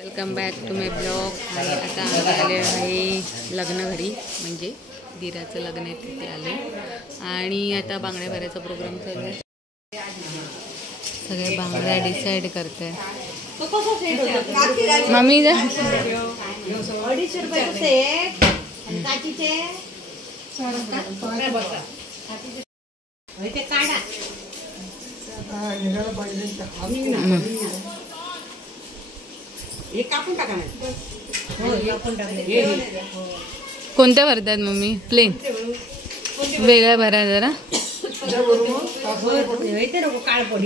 Welcome back to my blog. आणि आता आम्ही आले आहे लग्न घरी, म्हणजे दिराचं लग्न आहे तिथे आले. आणि आता बांगड्या भरायचा प्रोग्राम चालू आहे. सगळे बांगड्या डिसाईड करते. मम्मी जा कोणत्या भरतात मम्मी? प्लेन वेगळ्या भरा जरा.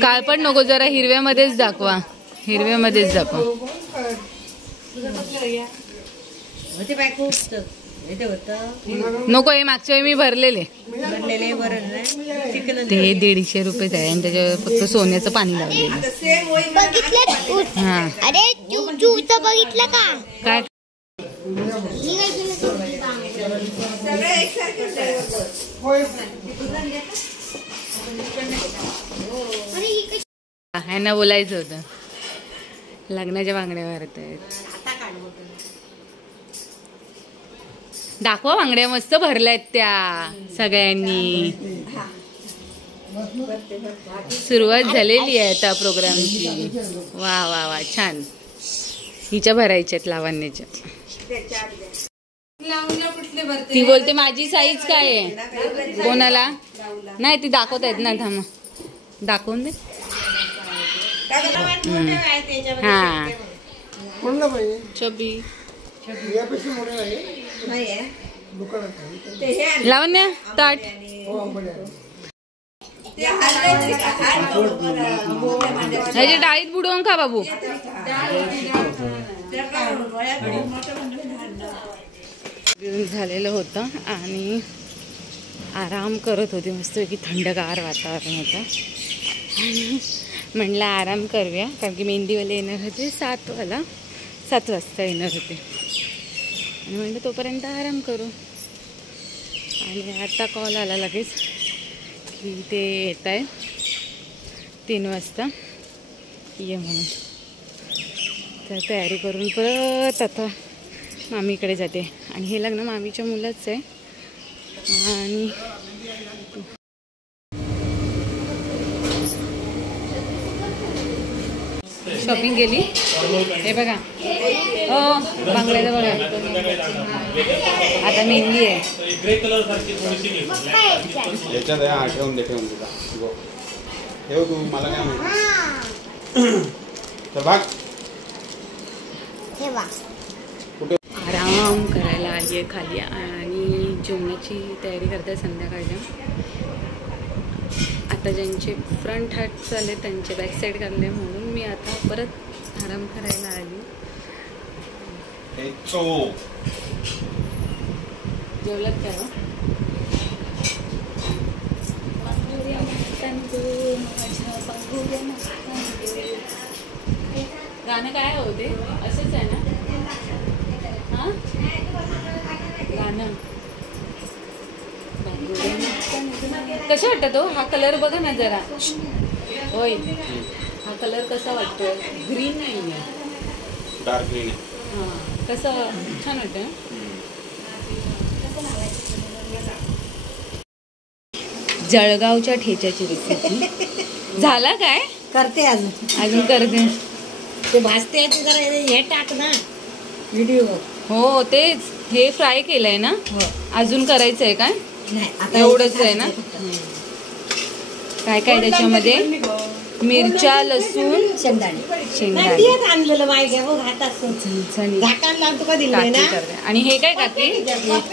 काळपट नको, जरा हिरव्यामध्येच दाखवा. हिरव्यामध्येच दाखवा. नको, हे मागच्या वेळी मी भरलेले ते 150 रुपये आहे आणि त्याच्यावर फक्त सोन्याचं पाणी लावलेलं. हा अरे बघितलं का काय? ह्यांना बोलायचं होतं लग्नाच्या बांगड्या भरत आहेत. दाखवा बांगड्या मस्त भरल्यात त्या सगळ्यांनी. सुरुवात झालेली आहे आता प्रोग्रामची. वा वा वा, छान. हिच्या भरायच्यात लावण्याच्या. ती बोलते माझी साईज काय आहे. कोणाला नाही ती दाखवत आहेत ना. थांबा दाखवून दे. हा छबी लावण्या ताट. ह्याची डाळीत बुडवून खा बाबू. झालेलं होतं आणि आराम करत होते. मस्त की थंडगार वातावरण होतं. म्हणलं आराम करूया, कारण की मेहंदीवाले येणार होते 7 वाजता येणार होते. आणि म्हणलं तोपर्यंत आराम करू. आणि आता कॉल आला लगेच की ते येत आहे 3 वाजता ये म्हणून. तर तयारी करून परत आता मामीकडे जाते. आणि हे लग्न मामीच्या मुलाचं आहे. आणि शॉपिंग केली. हे बघा बांगड्याचं बघा. आता मेहंदी आहे. आराम करायला आली आहे खाली. आणि जेवणाची तयारी करते संध्याकाळच्या. आता ज्यांचे फ्रंट हार्ट चालले त्यांचे बॅक साईड करले, म्हणून मी आता परत आराम करायला आली. जेवलात का? गाणं काय होते? असंच आहे ना? हा गाणं कशा वाटतं तो? हा कलर बघा ना जरा. होय, हा कलर कसा वाटतोय? ग्रीन नाही आहे, डार्क ग्रीन. हा कसं छान वाटतं. जळगावच्या ठेच्याची रेसिपी झाला काय? करते अजून करते. ते भाजते जरा हे टाक ना व्हिडिओ. हो तेच, हे फ्राय केलंय ना. अजून करायचं आहे काय? नाही एवढंच आहे ना. काय काय त्याच्यामध्ये? मिरच्या, लसूण, शेंगदाणे आणलेलं माहिती ना. आणि हे काय काकी?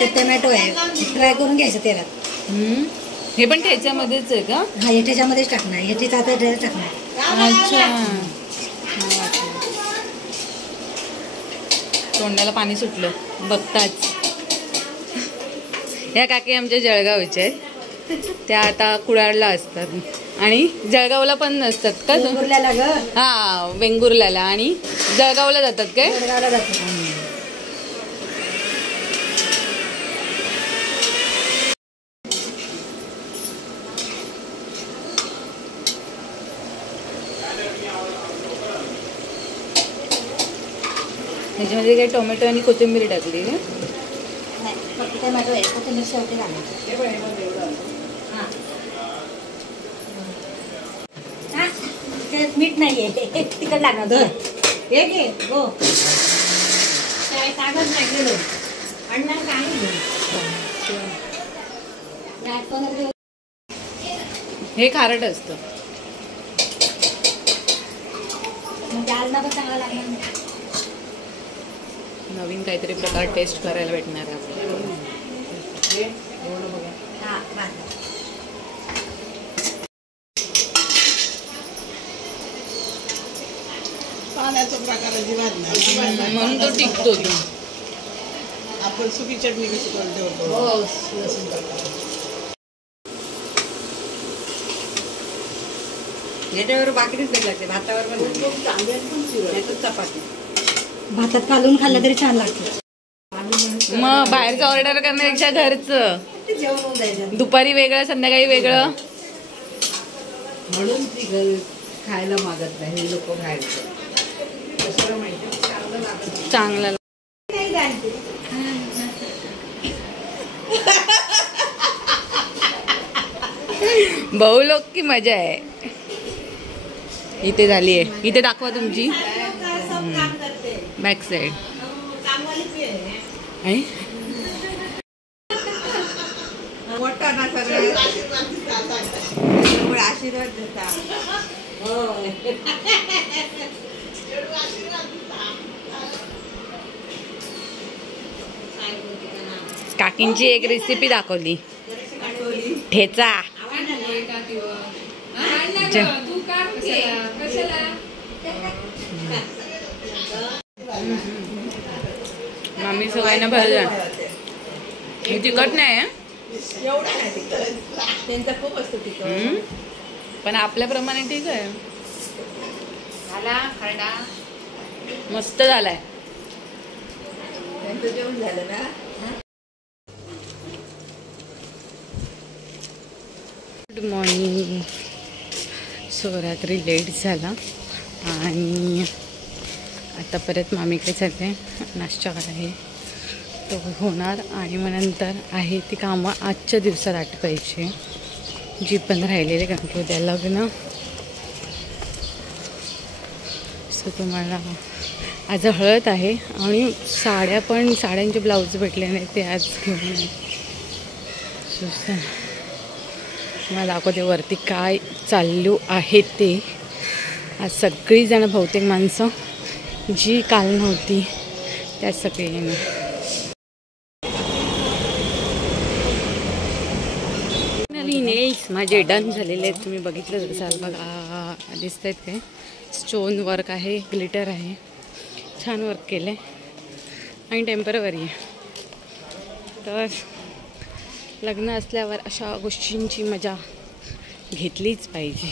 ते टोमॅटो आहे, फ्राय करून घ्यायचं तेलात. हे पण ठेच्यामध्येच आहे का? हा हे ठेच्यामध्येच टाकणार. हे ठेचा टाकणार. अच्छा, तोंडाला पाणी सुटलं बघताच. ह्या काकी आमच्या जळगावच्या आहेत. त्या आता कुडाळला असतात आणि जळगावला पण नसतात का? हा वेंगुर्ल्याला. आणि जळगावला जातात काय? जळगावला जातात. ह्याच्यामध्ये काय टोमॅटो आणि कोथिंबीर टाकली का? नाही फक्त टोमॅटो आहे, कोथिंबीर शेवटी घालायची. हां ते मीठ नाही आहे तिखट लागणार धर हे घे हो काय कागद नाही गेलो अण्णा काय हे खारट असतं. म्हणजे आलना पण चांगला लागणार. नवीन काहीतरी प्रकार टेस्ट करायला भेटणार आहे आपल्याला. हां बस पाण्याचा प्रकार अजिबात नाही. म्हणून तो टिकतो तो. आपण सुकी चटणी कशी करून ठेवतो लसूण टाकतो. याच्यावर भाकरीच वेगळी लागते, भातावर पण खूप चांगले चपाती भातात घालून खाल्लं तरी छान लागते. मग बाहेरचं ऑर्डर करण्यापेक्षा घरचं. जेवण होऊन जायचं. दुपारी वेगळं, संध्याकाळी वेगळं. म्हणून ती घर खायला मागत नाही हे लोक बाहेरचं. कशाला माहिती चांगलं लागत चांगलं. बहु लोक की मजा आहे. इथे झाली आहे. इथे दाखवा तुमची बॅक साईड. मोठा ना सगळं आशीर्वाद देतात. काकींची एक रेसिपी दाखवली, ठेचा. मामी सगळ्यांना भरलं. हे तिखट नाही आहे एवढा नाही तिखट, त्यांचा खूप असतो तिखट. पण आपल्याप्रमाणे ठीक आहे. झाला खरडा मस्त झालाय. त्यांचं जेवण झालं ना. Good morning. सो रात्री लेट झाला आणि आता परत मामीकडे चालते. नाश्ता आहे तो होणार आणि मग नंतर आहे ती कामं आजच्या दिवसात आटपायची जी पण राहिलेली, कारण की उद्या लग्न. सो तुम्हाला आज हळद आहे आणि साड्यांचे ब्लाऊज भेटले नाही ते आज घेऊन मला दाखवते वरती काय चालू आहे ते. आज सगळीजणं बहुतेक माणसं जी काल नव्हती त्या सगळी नेल्स माझे डन झालेले आहेत. तुम्ही बघितलं असाल बघा, दिसत आहेत काय. स्टोन वर्क आहे, ग्लिटर आहे, छान वर्क केलं आहे आणि टेम्पररी आहे. तर लग्न असल्यावर अशा गोष्टींची मजा घेतलीच पाहिजे.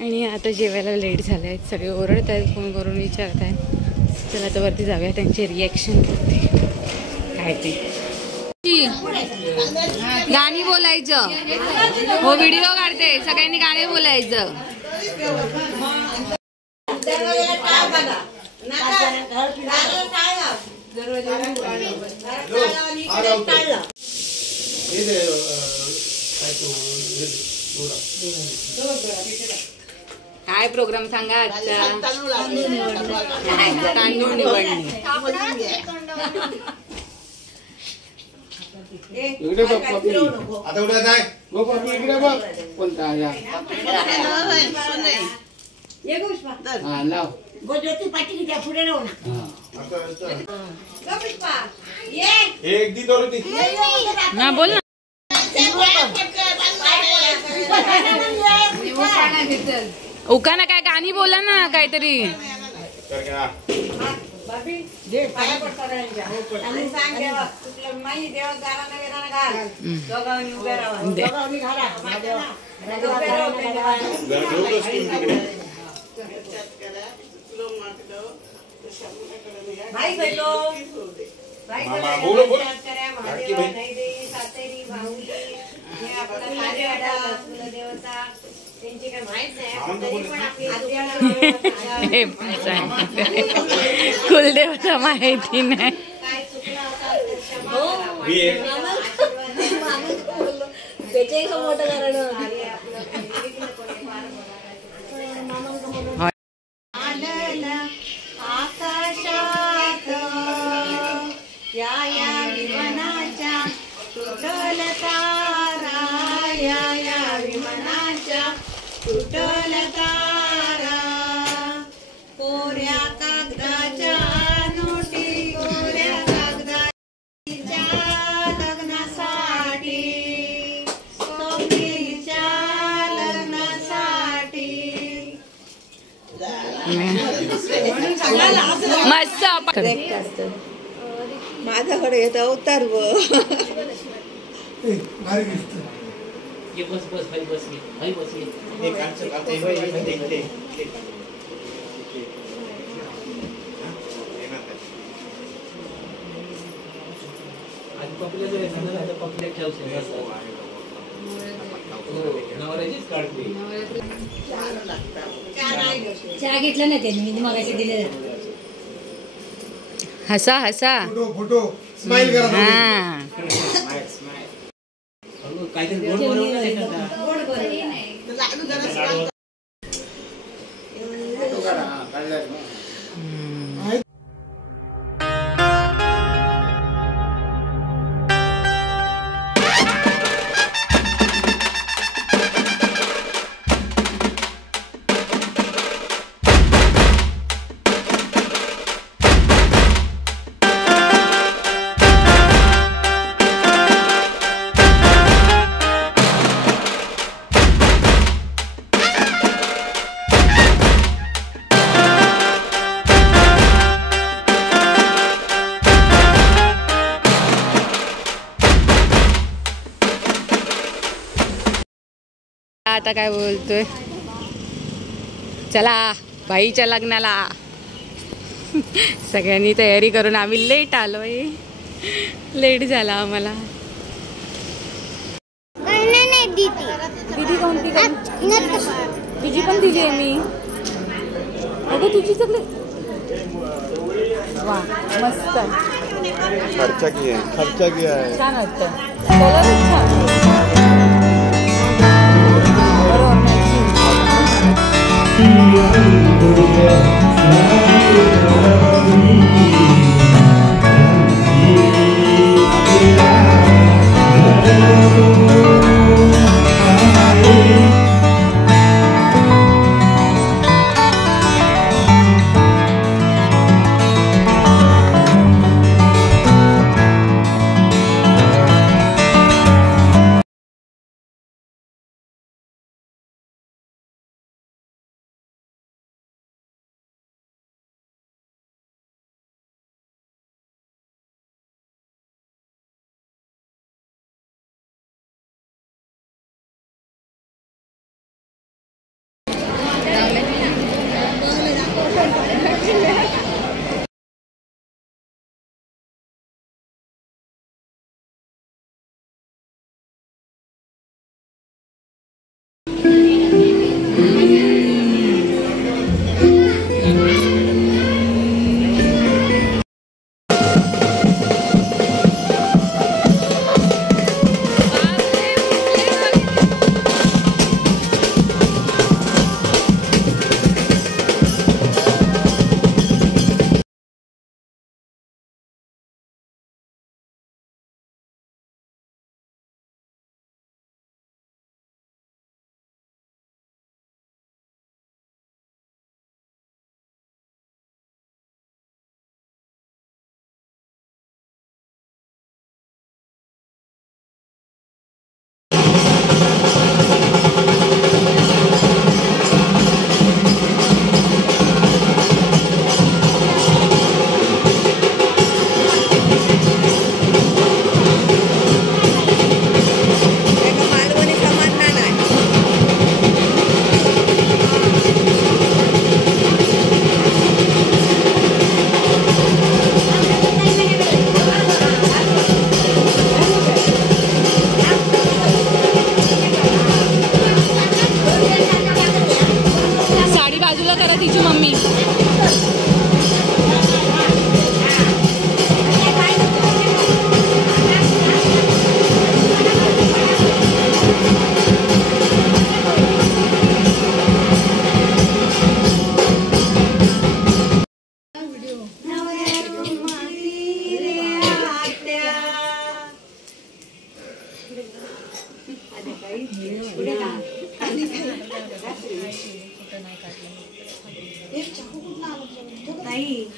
आणि आता जेवायला लेट झाले आहेत, सगळे ओरडत आहेत, फोन करून विचारत आहेत. चला आता वरती जाऊया, त्यांचे रिॲक्शन करते काय ते. गाणी बोलायचं हो, व्हिडिओ काढते, सगळ्यांनी गाणे बोलायचं. काय प्रोग्राम सांगा आजचा. तांदूळ निवडणी. आता उद्या जाय गो पप्पी इकडे बघ कोणता या हा लाव गोज्योती पाठी त्या पुढे राहू एक दी दोन दी ना बोल ना. उकाना काय गाणी बोला ना काहीतरी. त्यांची काय माहित नाही मामांचं तरी बोल. पण आपली आजी हे पण सांगितलं. कुलदेवता माहिती नाही. काय चुकला होता तर क्षमा हो. करा. मी आहे. माणूस बोललो. त्याचंही का मोठं कारण आपलं आकाशात या विमानाच्या तुटल तारा या विमानाच्या तुटल तारा कोऱ्या कागदाच्या नोटी कोऱ्या कागदाच्या लग्नासाठी स्वप्नीच्या लग्नासाठी मस्त माझ्याकडे येत अवतार व ये बस बस भाई बस ये भाई बस ये हे कालचं कालचं हे बघ, हे इकडे. आज पपल्या जो एखादा झालं पपल्या ठेवसे नवऱ्याचीच काढते चहा घेतला ना त्यांनी मी मगाशी दिले हसा हसा. फोटो स्माइल करा तुम्ही. हा काहीतरी गोड बनवलं एखादा फोटो काढा. हा, काढलाय ना. आता काय बोलतोय, चला बाईच्या लग्नाला. सगळ्यांनी तयारी करून आम्ही लेट आलोय. लेट झाला आम्हाला. दीदी कोणती तुझी पण दिली आहे मी. अगं तुझी सगळे वा मस्त खर्चा किया है. छान वाटतं. कलरच छान.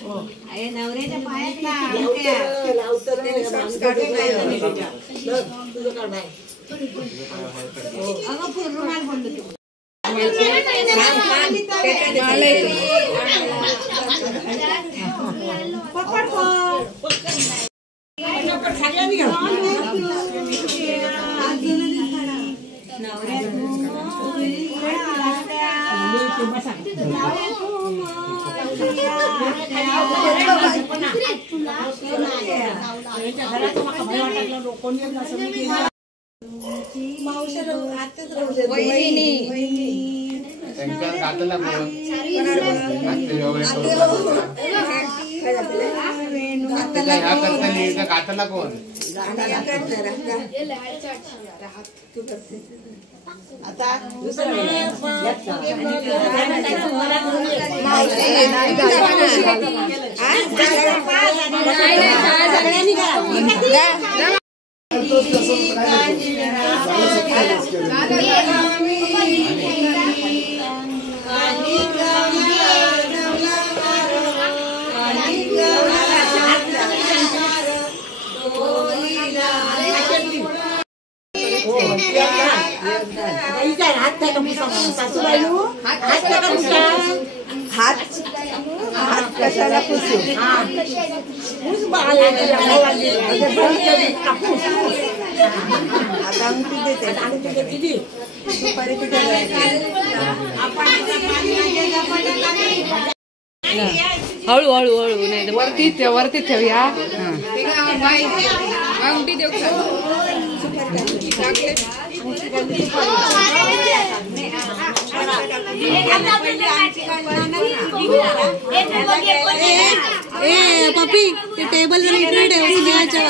नवऱ्याच्या पायातला अगं पूर्ण रुमाल बोललो तू गाताला कोण आता कशाला पुसू आता अंगठी देते हळू हळू हळू नाही वरती वरती ठेवूया अंगठी देऊ पपी ते टेबल इकडे ठेव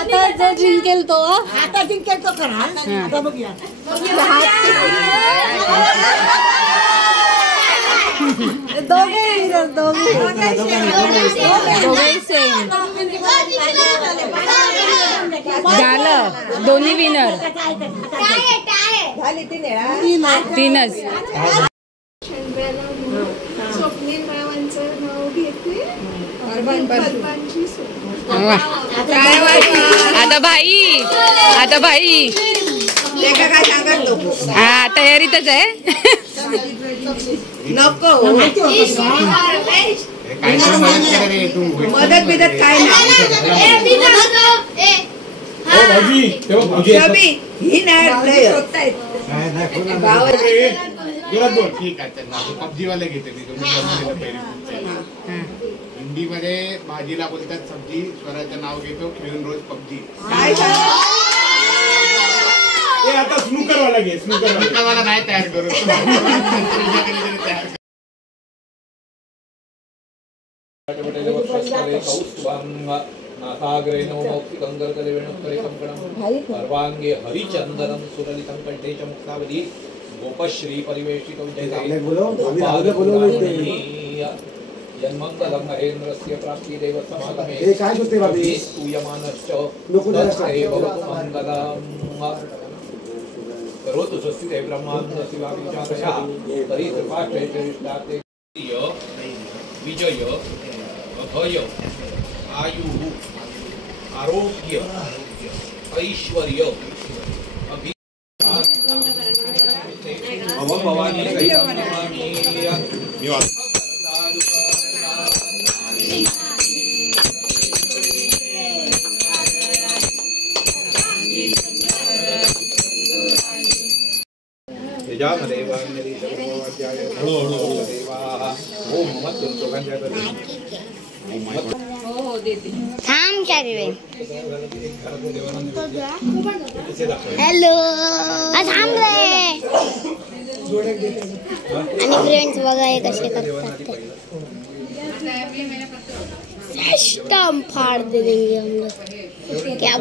आता जो जिंकेल तो करा आता बघूया दोघे सेम झालं दोन्ही विनर तीनच स्वप्नील रावांचं नाव घेते आता भाई हा तयारीतच आहे नको मदत बिदत काय नाही ही नाही ठीक आहे पबजी वाले घेते हिंदी मध्ये भाजीला बोलतात सब्जी स्वराचं नाव घेतो खेळून रोज पबजी आता स्नूकर वाला घे स्नूकर वाला नाही तयार करू सर्वांगे हरिचंदनम सुललितं कंठे च मुक्तावली गोपश्री परिवेशितो यन्मंगलं महेन्द्रस्य प्राप्तिरेव समागमे स्तूयमानश्च तदेव मंगलम् करोतु स्वस्ति ब्रह्माण्डस्य वाविचारया तर्हि कृपाक्षैश्चरिष्टाते विजय अभय आयुः आरोग्य ऐश्वर्य भवानी थांब चारी रे हॅलो थांब रे आणि फ्रेंड्स बघा हे कसे करतात ते स्टंप फाड़ दे देंगे हम लोग क्या